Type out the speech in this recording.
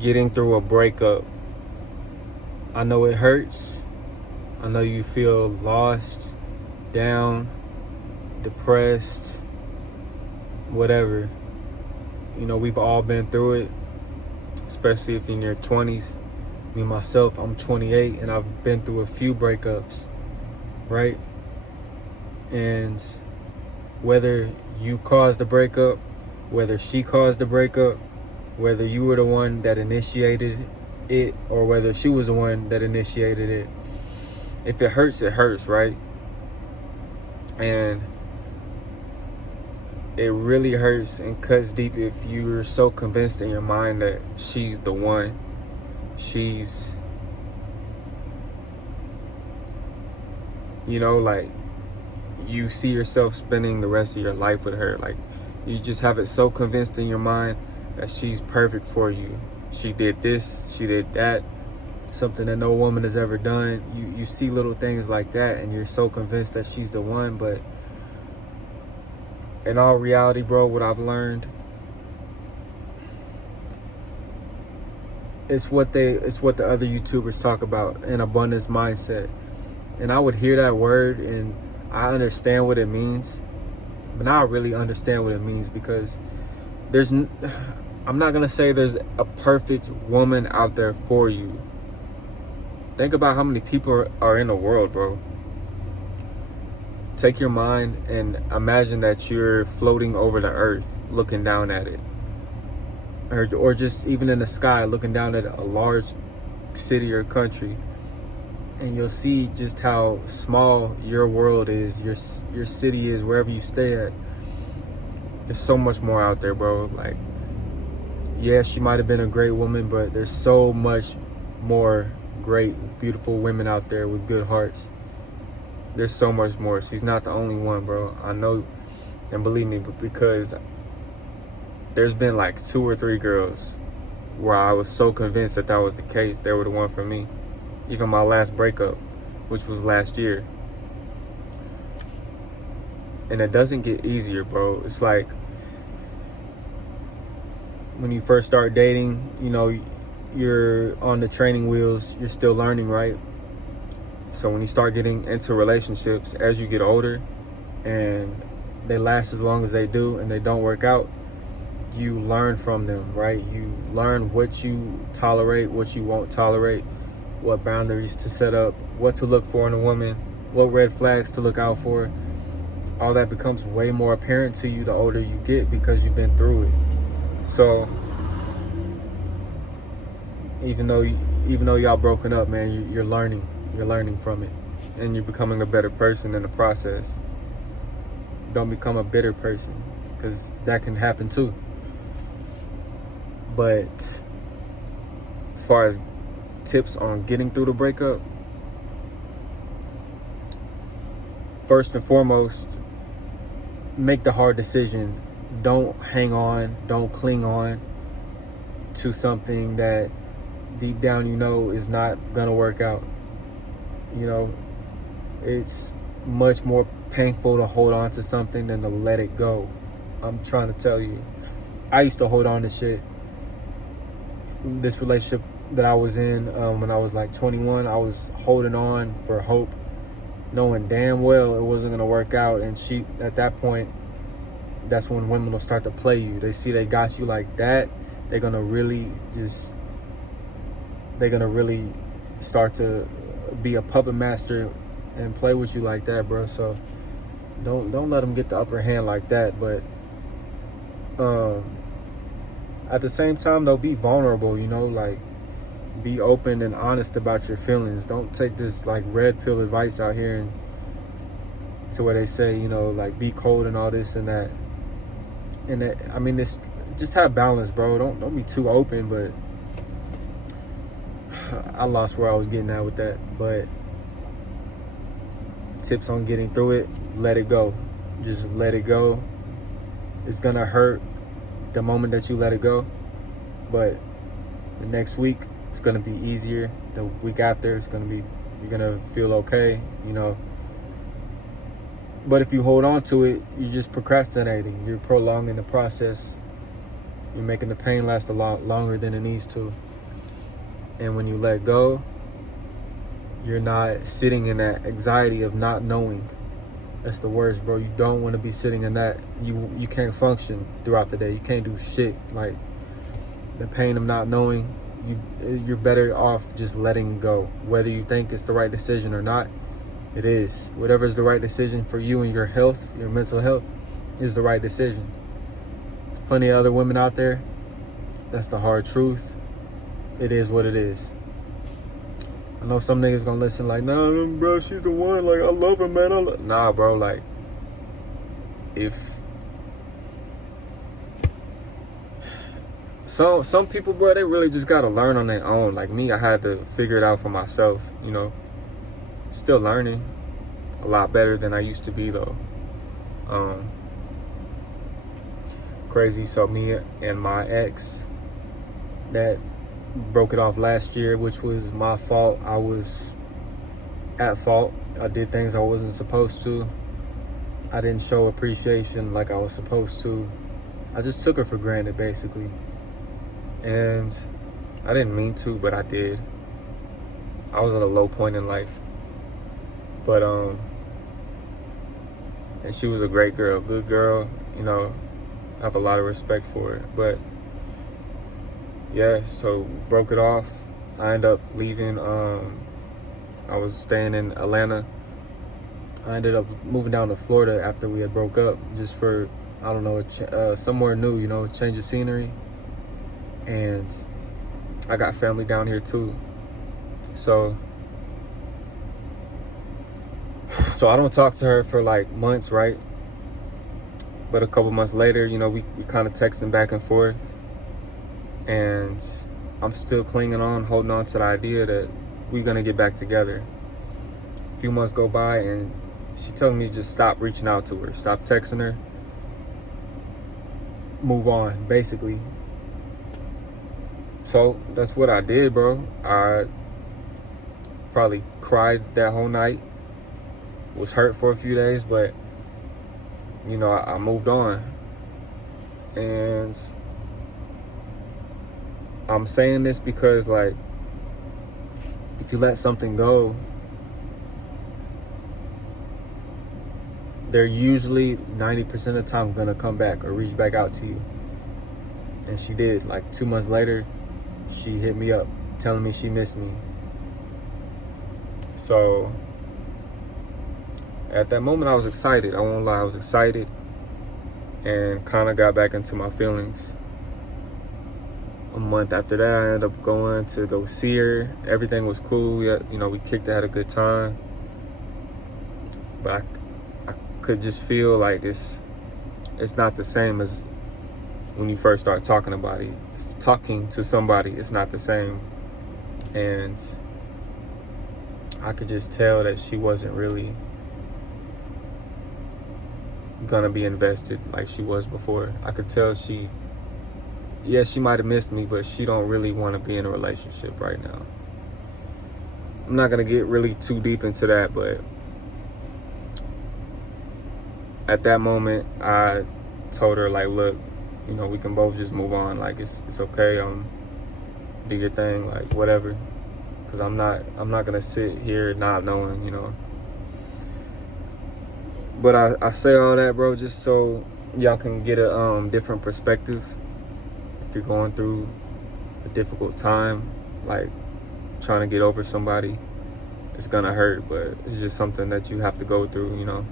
getting through a breakup. I know it hurts. I know you feel lost, down, depressed, whatever. You know, we've all been through it, especially if you're in your 20s. Me, myself, I'm 28 and I've been through a few breakups, right? And whether you caused the breakup, whether she caused the breakup, whether you were the one that initiated it or whether she was the one that initiated it, if it hurts, right? And it really hurts and cuts deep if you're so convinced in your mind that she's the one. She's, like, you see yourself spending the rest of your life with her. Like, you just have it so convinced in your mind that she's perfect for you. She did this, she did that, something that no woman has ever done. You see little things like that and you're so convinced that she's the one. But in all reality, bro, what I've learned, it's what the other YouTubers talk about, an abundance mindset. And I would hear that word and I understand what it means, but now I really understand what it means, because I'm not gonna say there's a perfect woman out there for you. Think about how many people are in the world, bro. Take your mind and imagine that you're floating over the earth, looking down at it. Or just even in the sky, looking down at a large city or country. And you'll see just how small your world is, your city is, wherever you stay at. There's so much more out there, bro. Like, yeah, she might have been a great woman, but there's so much more great, beautiful women out there with good hearts. There's so much more. She's not the only one, bro. I know, and believe me, because there's been like 2 or 3 girls where I was so convinced that was the case. They were the one for me. Even my last breakup, which was last year. And it doesn't get easier, bro. It's like when you first start dating, you're on the training wheels, you're still learning, right? So when you start getting into relationships as you get older and they last as long as they do and they don't work out, you learn from them, right? You learn what you tolerate, what you won't tolerate, what boundaries to set up, what to look for in a woman, what red flags to look out for. All that becomes way more apparent to you the older you get because you've been through it. So even though y'all broken up, man, you're learning from it, and you're becoming a better person in the process. Don't become a bitter person, because that can happen too. But as far as tips on getting through the breakup, first and foremost, make the hard decision. Don't hang on, don't cling on to something that deep down is not gonna work out. It's much more painful to hold on to something than to let it go. I'm trying to tell you, I used to hold on to shit. This relationship that I was in when I was like 21, I was holding on for hope, knowing damn well it wasn't gonna work out. And at that point, that's when women will start to play you. They see they got you like that, they're gonna really start to be a puppet master and play with you like that, bro. So don't let them get the upper hand like that. But at the same time, though, be vulnerable. Like, be open and honest about your feelings. Don't take this like red pill advice out here and to where they say, like, be cold and all this and that. And I mean, this, just have balance, bro. Don't be too open. But I lost where I was getting at with that. But tips on getting through it: let it go. Just let it go. It's gonna hurt the moment that you let it go, but the next week it's gonna be easier. The week after you're gonna feel okay, But if you hold on to it, you're just procrastinating. You're prolonging the process. You're making the pain last a lot longer than it needs to. And when you let go, you're not sitting in that anxiety of not knowing. That's the worst, bro. You don't want to be sitting in that. You can't function throughout the day. You can't do shit. Like, the pain of not knowing, you're better off just letting go. Whether you think it's the right decision or not, it is. Whatever is the right decision for you and your health, your mental health, is the right decision. There's plenty of other women out there. That's the hard truth. It is what it is. I know some niggas gonna listen like, nah, bro, she's the one. Like, I love her, man. Nah, bro, like, if... Some people, bro, they really just gotta learn on their own. Like me, I had to figure it out for myself, you know. Still learning. A lot better than I used to be, though. Crazy. So me and my ex that broke it off last year, which was my fault. I was at fault. I did things I wasn't supposed to. I didn't show appreciation like I was supposed to. I just took her for granted, basically. And I didn't mean to, but I did. I was at a low point in life. But, and she was a great girl, good girl, you know. I have a lot of respect for her. But, yeah, so broke it off. I ended up leaving. I was staying in Atlanta. I ended up moving down to Florida after we had broke up, just for, I don't know, somewhere new, you know, change of scenery. And I got family down here too. So I don't talk to her for like months, right? But a couple months later, you know, we kind of texting back and forth. And I'm still clinging on, holding on to the idea that we're going to get back together. A few months go by and she tells me to just stop reaching out to her. Stop texting her. Move on, basically. So that's what I did, bro. I probably cried that whole night. Was hurt for a few days, but, you know, I moved on. And I'm saying this because, like, if you let something go, they're usually 90% of the time gonna come back or reach back out to you. And she did. Like 2 months later, she hit me up telling me she missed me. So at that moment I was excited. I won't lie, I was excited and kind of got back into my feelings. A month after that, I ended up going to go see her. Everything was cool. We kicked it, had a good time. But I could just feel like it's not the same as when you first start talking about it. It's talking to somebody, it's not the same. And I could just tell that she wasn't really gonna be invested like she was before. I could tell she might have missed me, but she don't really want to be in a relationship right now. I'm not gonna get really too deep into that, but at that moment I told her, like, look, you know, we can both just move on. Like, it's okay. Do your thing, like, whatever. Cause I'm not gonna sit here not knowing, you know. But I say all that, bro, just so y'all can get a different perspective. If you're going through a difficult time, like trying to get over somebody, it's gonna hurt, but it's just something that you have to go through, you know.